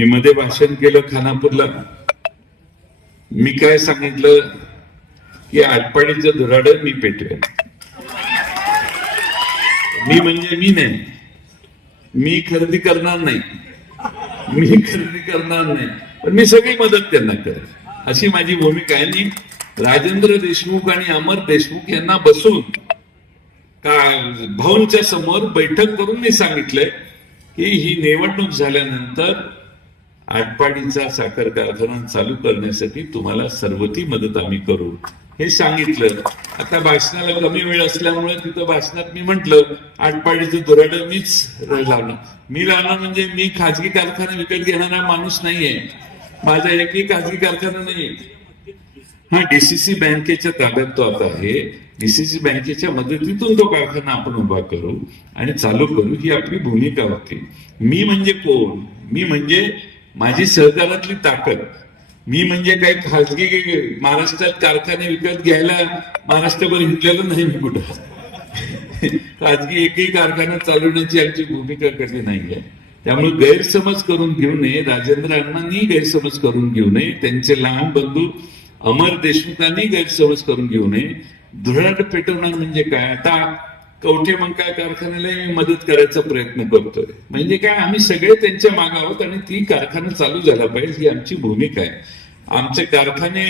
मी मध्ये भाषण केलं खानापूरला. मी काय सांगितलं की आटपाडीचं धुराडं मी पेटवेन. मी म्हणजे मी नाही, मी खरेदी करणार नाही, पण मी सगळी मदत त्यांना करेन, अशी माझी भूमिका आहे. आणि राजेंद्र देशमुख आणि अमर देशमुख यांना बसून भाऊंच्या समोर बैठक करून मी सांगितलंय की ही निवडणूक झाल्यानंतर आटपाडीचा साखर कारखाना चालू करण्यासाठी तुम्हाला सर्व ती मदत आम्ही करू, हे सांगितलं. आता भाषणाला कमी वेळ असल्यामुळे तिथं भाषणात मी म्हंटल आटपाडीचं धुराडं मीच लावणार. मी लावणार म्हणजे मी खाजगी कारखाना विकत घेणारा माणूस नाहीये, माझा एकही खाजगी कारखाना नाहीये. हा डीसीसी बँकेच्या ताब्यात तो आता आहे. डीसीसी बँकेच्या मदतीतून तो कारखाना आपण उभा करू आणि चालू करू, ही आपली भूमिका होती. मी म्हणजे कोण? मी म्हणजे माझी सहकारातली ताकद. मी म्हणजे काही खाजगी महाराष्ट्रात कारखाने विकत घ्यायला महाराष्ट्रभर हिंडलेलं नाही मी कुठं. खाजगी एकही कारखाना चालवण्याची आमची भूमिका कधी नाहीये. त्यामुळे गैरसमज करून घेऊ नये, राजेंद्र अण्णांनी गैरसमज करून घेऊ नये, त्यांचे लहान बंधू अमर देशमुखांनी गैरसमज करून घेऊ नये. धुराड पेटवणार म्हणजे काय? आता कवठे मंकाळ कारखान्याला मदत करायचा प्रयत्न करतोय म्हणजे काय? आम्ही सगळे त्यांच्या मागे आहोत आणि ती कारखाना चालू झाला पाहिजे, ही आमची भूमिका आहे. आमचे कारखाने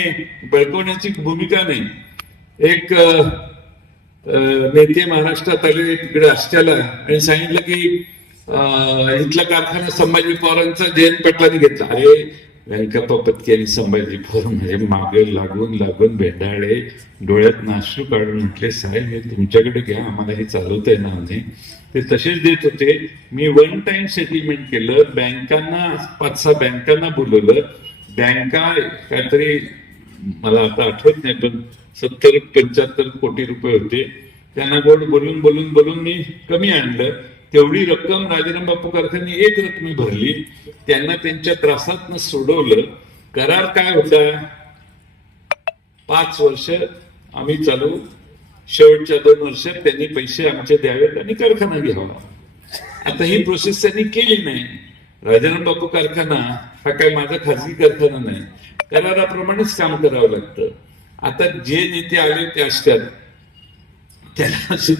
बळकवण्याची भूमिका नाही. एक नेते महाराष्ट्रात आले तिकडे आष्ट्याला आणि सांगितलं की इथला कारखाना संभाजी पवारांचा जयंत पाटलांनी घेतला. अरे व्यंकप्पा पत्की आणि संभाजी पवार म्हणजे मागे लागून भेंडाळे, डोळ्यात नाश्रू काढून म्हटले साहेब हे तुमच्याकडे घ्या, आम्हाला हे चालवता येणार नाही. ते तसेच देत होते. मी वन टाइम सेटलमेंट केलं, बँकांना 5-6 बँकांना बोलवलं. बँका काहीतरी मला आता आठवत नाही पण 70-75 कोटी रुपये होते. त्यांना गोड बोलून मी कमी आणलं. तेवढी रक्कम राजाराम बापू कारखाने एक रक्कमी भरली. त्यांना त्यांच्या त्रासातनं सोडवलं. करार काय होता? 5 वर्ष आम्ही चालू, शेवटच्या 2 वर्षात त्यांनी पैसे आमचे द्यावेत आणि कारखाना घ्यावा. आता ही प्रोसेस त्यांनी केली नाही. राजाराम बापू कारखाना हा काय माझा खाजगी कारखाना नाही, कराराप्रमाणेच काम करावं लागतं. आता जे नेते आले ते असतात त्याला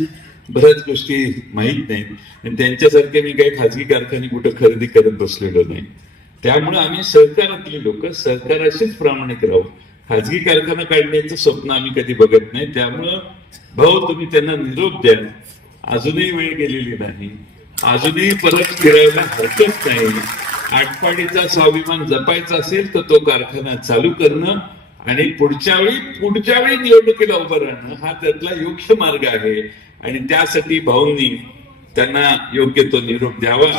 बऱ्याच गोष्टी माहीत नाहीत आणि त्यांच्यासारखे मी काही खाजगी कारखाने कुठं खरेदी करत बसलेलो नाही. त्यामुळे आम्ही सहकारातली लोक सहकाराशीच प्रामाणिक राहू. खाजगी कारखाना काढण्याचं स्वप्न आम्ही कधी बघत नाही. त्यामुळं भाऊ तुम्ही त्यांना निरोप द्या. अजूनही वेळ गेलेली नाही, अजूनही परत फिरायला हरकत नाही. आटपाडीचा स्वाभिमान जपायचा असेल तर तो कारखाना चालू करणं आणि पुढच्या वेळी निवडणुकीला उभं राहणं हा त्यातला योग्य मार्ग आहे. आणि त्यासाठी भाऊंनी त्यांना योग्य तो निरोप द्यावा.